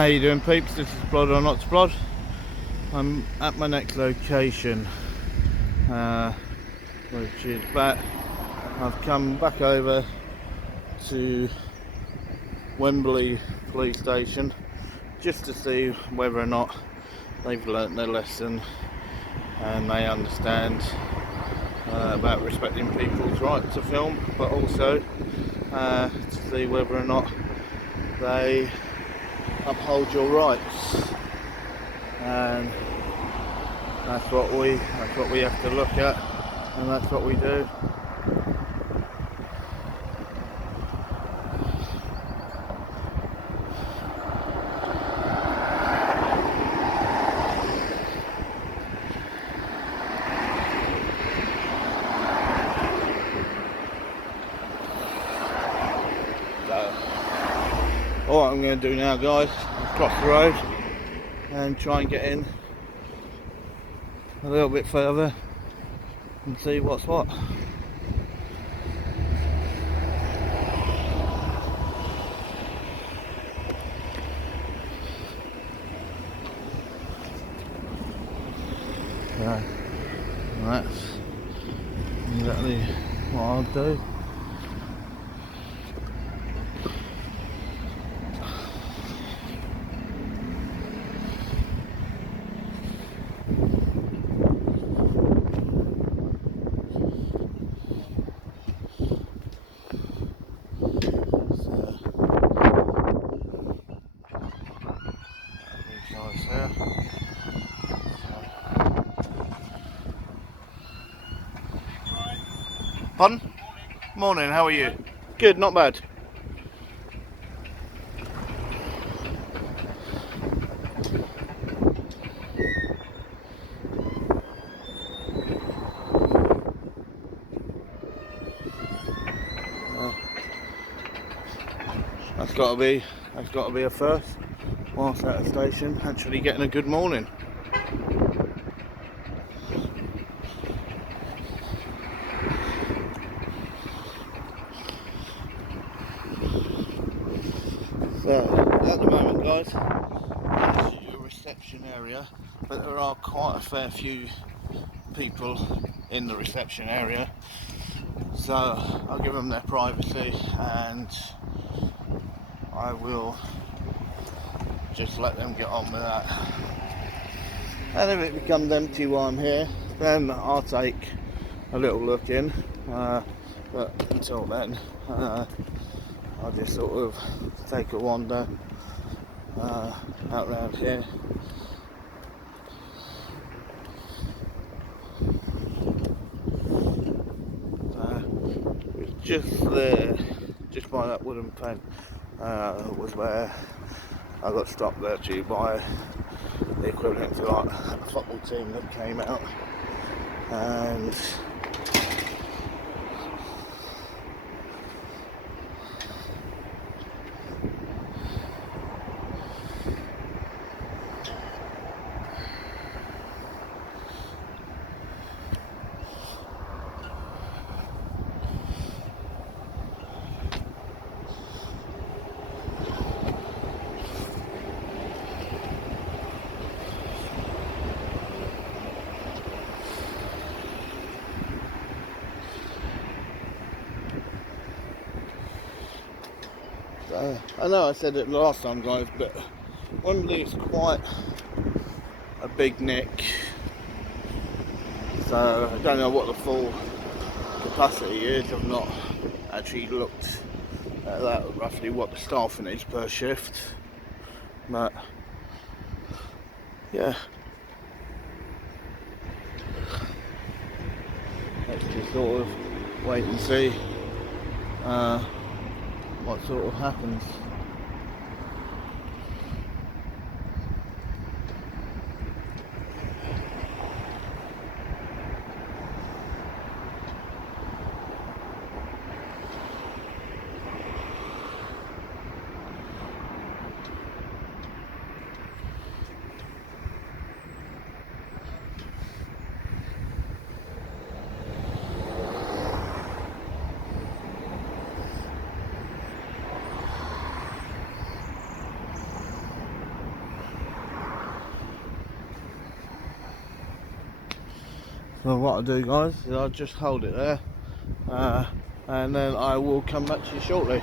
How you doing, peeps? This is Blood or Not to Blood. I'm at my next location, which is back. I've come back over to Wembley police station just to see whether or not they've learnt their lesson and they understand about respecting people's right to film, but also to see whether or not they uphold your rights, and that's what we have to look at, and that's what we do. All I'm going to do now, guys, is cross the road and try and get in a little bit further and see what's what. So that's exactly what I'll do. Pardon? Morning, how are you? Good, not bad. That's got to be a first whilst at a station, actually getting a good morning. So at the moment, guys, this is your reception area, but there are quite a fair few people in the reception area, so I'll give them their privacy and I will just let them get on with that. And if it becomes empty while I'm here, then I'll take a little look in, but until then I'll just sort of take a wander out around here. Just there, just by that wooden pen, was where I got stopped there to by the equivalent to like a football team that came out, and I know I said it last time, guys, but Wembley is quite a big nick, so I don't know what the full capacity is. I've not actually looked at that, roughly what the staffing is per shift, but yeah, let's just sort of wait and see what sort of happens. So what I'll do, guys, is I'll just hold it there, and then I will come back to you shortly.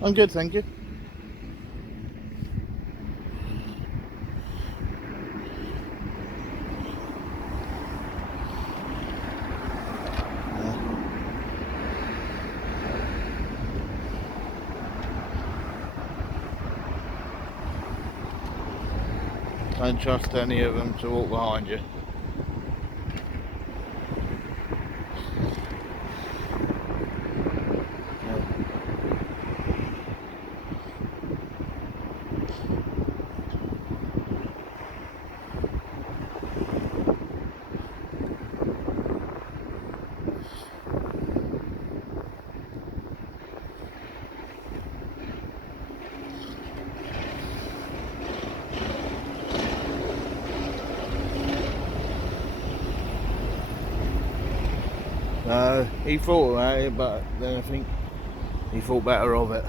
I'm good, thank you. Don't trust any of them to walk behind you. He thought about it, but then I think he thought better of it.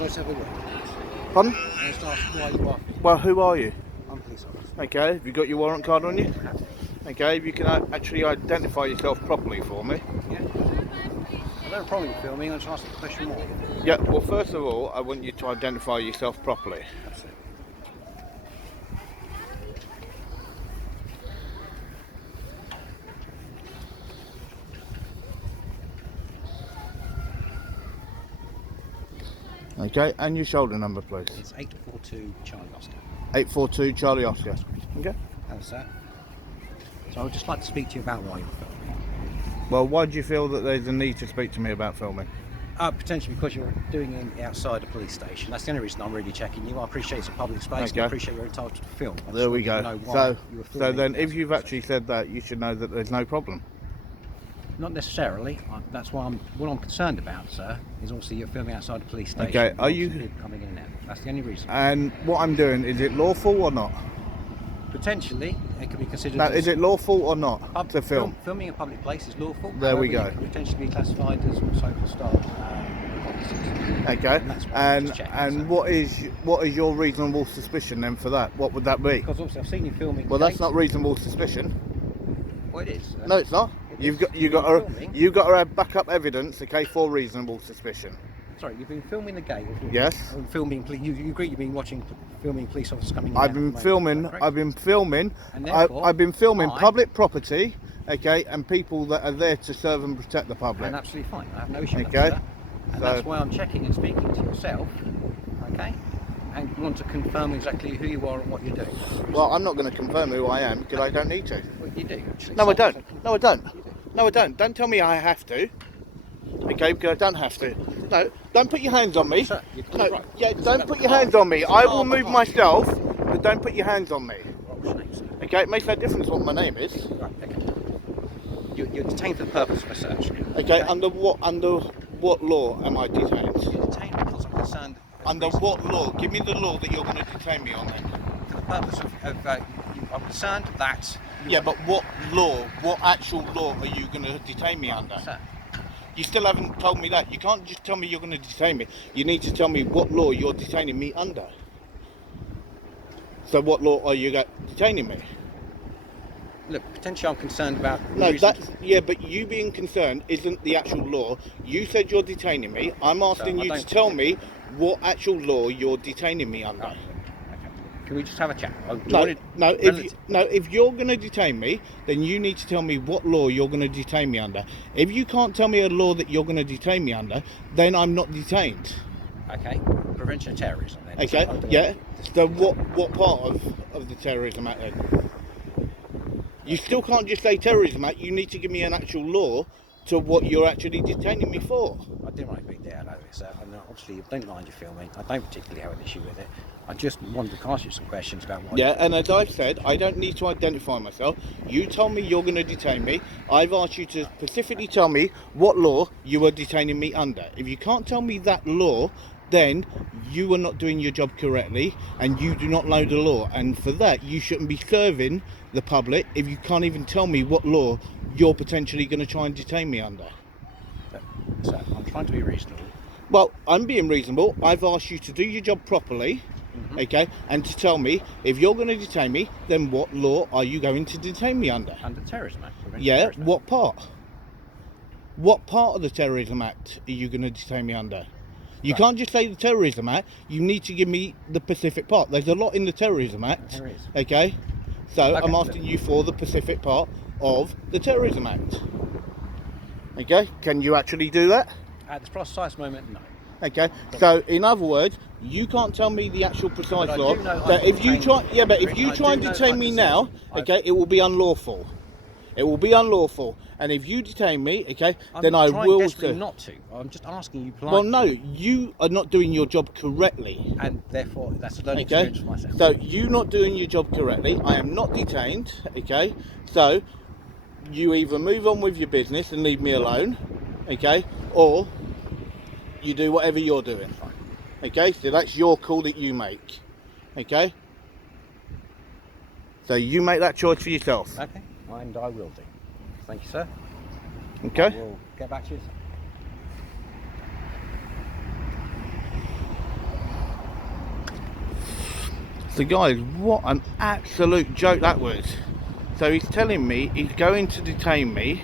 Let's have a look. Pardon? Let's ask why you are. Well, who are you? I'm a police officer. Okay, have you got your warrant card on you? Okay, if you can actually identify yourself properly for me. Yeah. I don't have a problem with filming, I'll just ask a question more. Yeah, well, first of all, I want you to identify yourself properly. That's it. Okay, and your shoulder number, please. It's 842 Charlie Oscar. 842 Charlie Oscar. Okay. How's that? So I would just like to speak to you about why you're filming. Well, why do you feel that there's a need to speak to me about filming? Potentially because you're doing it outside a police station. That's the only reason I'm really checking you. I appreciate it's a public space and I appreciate you're entitled to film. There we go. So then if you've actually said that, you should know that there's no problem. Not necessarily. That's why what I'm concerned about, sir, is obviously you're filming outside a police station. Okay, are you people coming in and out? That's the only reason. And what I'm doing, is it lawful or not? Potentially, it could be considered. Now, is it lawful or not to film? Filming in a public place is lawful. There we go. It could potentially be classified as also for style. Okay, and what is your reasonable suspicion then for that? What would that be? Because obviously I've seen you filming. Well, that's not reasonable suspicion. Well, it is. No, it's not. You've got to have backup evidence, okay, for reasonable suspicion. Sorry, you've been filming the gate. Yes. Filming. You agree? You've been filming police officers coming in. I've been filming. I've been filming public property, okay, and people that are there to serve and protect the public. And absolutely fine. I have no issue with Okay. that, sir. And that's why I'm checking and speaking to yourself, okay? And want to confirm exactly who you are and what you're doing. Well, I'm not going to confirm who I am because I don't need to. Well, you do, actually. No, I So- don't. No, I don't. You do. No, I don't. Don't tell me I have to. Okay, because I don't have to. No, don't put your hands on me. Sir, you're No, right. yeah, This don't is put a your car. hands on me. It's a I car will move behind. myself, but don't put your hands on me. What's your name, sir? Okay, it makes no difference what my name is. Right, okay. You're detained for the purpose of a search. Okay, under what law am I detained? You're detained because I'm concerned. Under what law? Give me the law that you're going to detain me on then. For the purpose of I'm concerned that. Yeah, but what law? What actual law are you going to detain me under? Sir, You still haven't told me that. You can't just tell me you're going to detain me. You need to tell me what law you're detaining me under. So what law are you detaining me? look, potentially I'm concerned about. No, reasons- yeah, but you being concerned isn't the actual law. You said you're detaining me. I'm asking I you to don't- tell me what actual law you're detaining me under. Okay. Can we just have a chat? If you're going to detain me, then you need to tell me what law you're going to detain me under. If you can't tell me a law that you're going to detain me under, then I'm not detained. Okay. Prevention of terrorism. Then. Okay, yeah. So what part of the Terrorism Act then? You still can't just say Terrorism Act. You need to give me an actual law to what you're actually detaining me for. I didn't want to be there, I know this. And obviously, you don't mind you filming. I don't particularly have an issue with it. I just wanted to ask you some questions about what. Yeah, and as I've said, I don't need to identify myself. You told me you're going to detain me. I've asked you to specifically tell me what law you are detaining me under. If you can't tell me that law, then you are not doing your job correctly and you do not know the law. And for that, you shouldn't be serving the public if you can't even tell me what law you're potentially going to try and detain me under. So I'm trying to be reasonable. Well, I'm being reasonable. I've asked you to do your job properly, okay, and to tell me if you're going to detain me, then what law are you going to detain me under? Under Terrorism Act. Prevention of Yeah, Terrorism Act. what part? What part of the Terrorism Act are you going to detain me under? You Right. can't just say the Terrorism Act. You need to give me the Pacific part. There's a lot in the Terrorism Act. There is. Okay, so Okay. I'm asking you for the Pacific part of the Terrorism Act. Okay, can you actually do that? At this precise moment, no. Okay, so in other words, you can't tell me the actual precise But I law. do know That I'm if you detained- try, yeah, but if I you do try and know detain I'm me detained. now, okay, it will be unlawful. It will be unlawful, and if you detain me, okay, then I trying will. desperately not to. I'm just asking you politely. Well, no, you are not doing your job correctly. And therefore, that's a learning Okay, experience for myself. so you not doing your job correctly. I am not detained. Okay, so you either move on with your business and leave me alone, okay, or you do whatever you're doing. Okay, so that's your call that you make. Okay, so you make that choice for yourself. Okay, and I will do. Thank you, sir. Okay. We'll get back to you. So guys, what an absolute joke that was. So he's telling me he's going to detain me,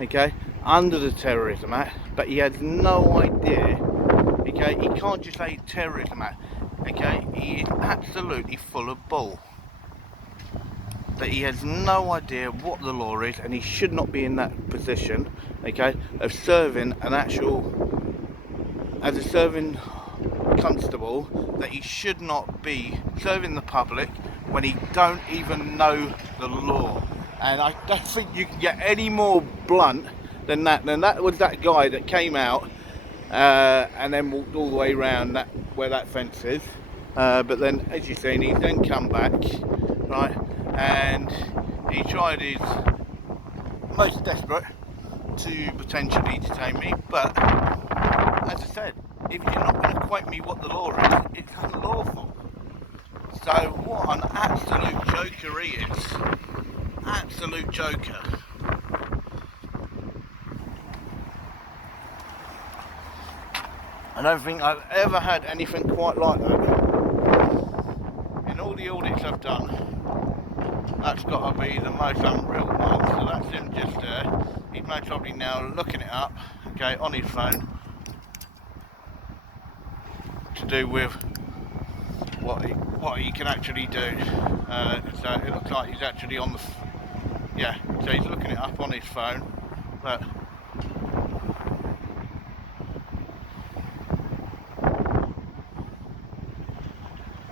okay, under the Terrorism Act, but he has no idea, okay, he can't just say Terrorism Act, okay, he is absolutely full of bull. But he has no idea what the law is, and he should not be in that position, okay, of serving an actual, as a serving constable, that he should not be serving the public when he don't even know the law. And I don't think you can get any more blunt than that. And that was that guy that came out and then walked all the way around that where that fence is. But then, as you've seen, he's then come back, right, and he tried his most desperate to potentially detain me. But as I said, if you're not going to quote me what the law is, it's unlawful. So what an absolute joker he is. Absolute joker. I don't think I've ever had anything quite like that. In all the audits I've done, that's got to be the most unreal one. So that's him just there. He's most probably now looking it up, okay, on his phone, to do with what he can actually do. So it looks like he's actually on Yeah, so he's looking it up on his phone. But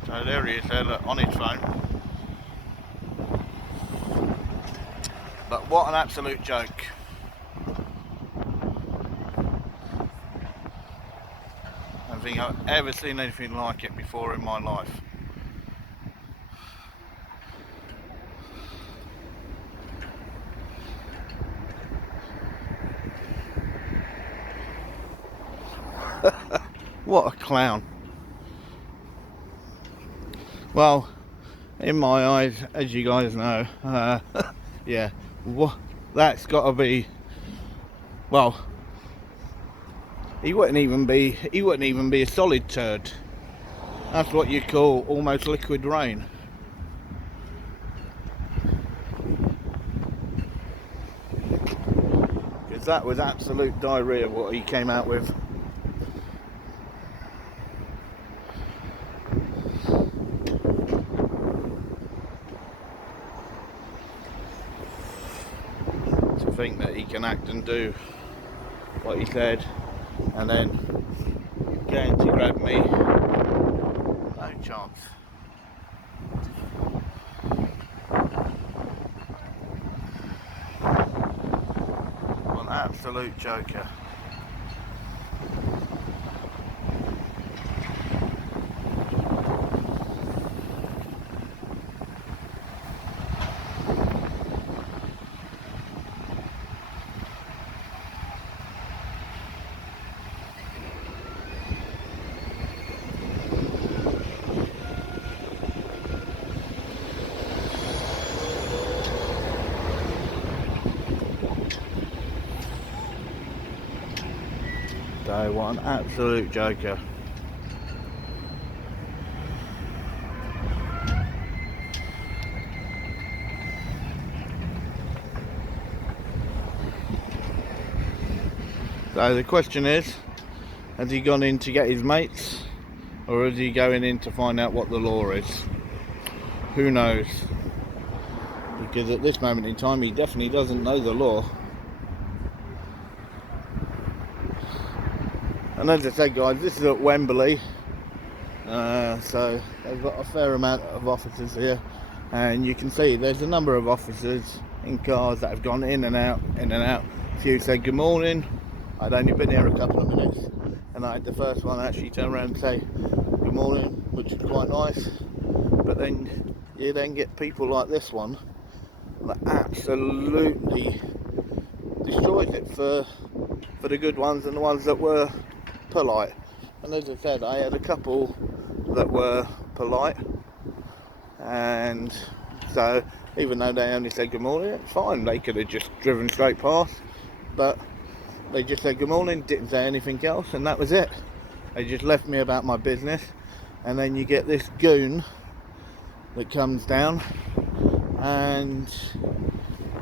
so there he is there, look, on his phone. But what an absolute joke. I don't think I've ever seen anything like it before in my life. What a clown. Well, in my eyes, as you guys know, yeah, that's got to be, well, he wouldn't even be a solid turd. That's what you call almost liquid rain. Because that was absolute diarrhea what he came out with. To think that he can act and do what he said and then going to grab me, no chance. An absolute joker. So what an absolute joker. So the question is, has he gone in to get his mates, or is he going in to find out what the law is? Who knows? Because at this moment in time he definitely doesn't know the law. And as I said guys, this is at Wembley, so they've got a fair amount of officers here, and you can see there's a number of officers in cars that have gone in and out, A few said good morning. I'd only been here a couple of minutes, and I had the first one actually turn around and say good morning, which is quite nice. But then you then get people like this one that absolutely destroys it for the good ones and the ones that were polite. And as I said, I had a couple that were polite, and so even though they only said good morning, it's fine. They could have just driven straight past, but they just said good morning, didn't say anything else, and that was it. They just left me about my business. And then you get this goon that comes down, and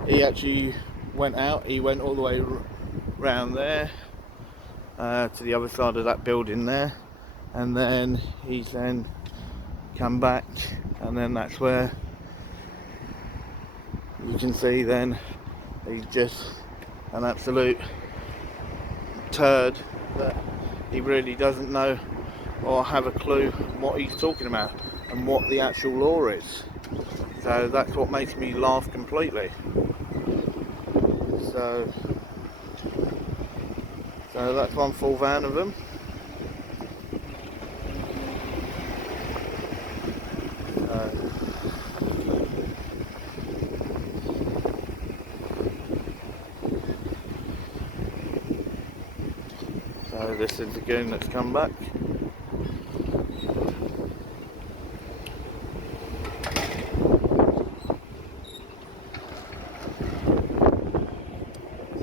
he actually went out. He went all the way round there to the other side of that building there, and then he's then come back, and then that's where you can see then he's just an absolute turd that he really doesn't know or have a clue what he's talking about and what the actual law is. So that's what makes me laugh completely. So that's one full van of them. So this is the goon that's come back.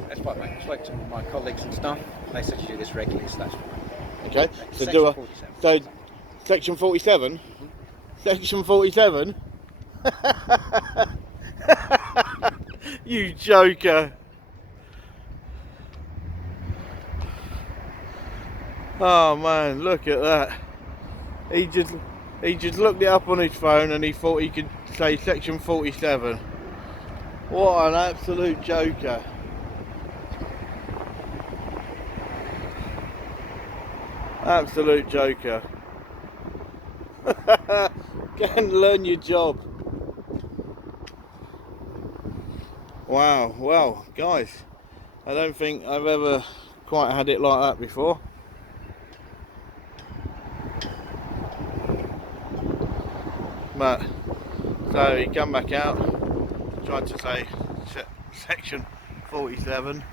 That's fine, mate. I spoke to my colleagues and stuff. They said you do this regularly, so that's fine. Okay, so Section do I? 47. So section 47. Mm-hmm. Section 47. You joker. Oh man, look at that. He just looked it up on his phone and he thought he could say section 47. What an absolute joker. Absolute joker. Go and learn your job. Wow, well guys, I don't think I've ever quite had it like that before. But so he come back out, tried to say section 47.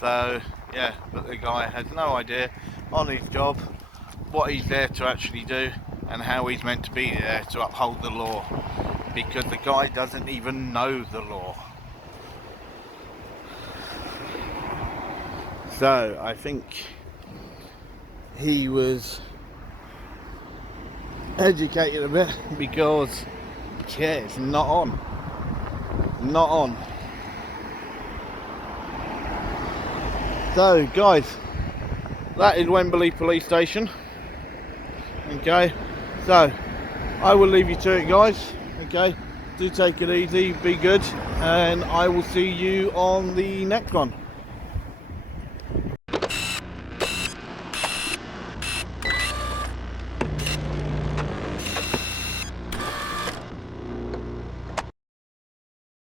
So yeah, but the guy has no idea on his job what he's there to actually do and how he's meant to be there to uphold the law, because the guy doesn't even know the law. So I think he was educated a bit, because yeah, it's not on. Not on. So guys, that is Wembley Police Station. Okay, so I will leave you to it, guys. Okay, do take it easy, be good, and I will see you on the next one.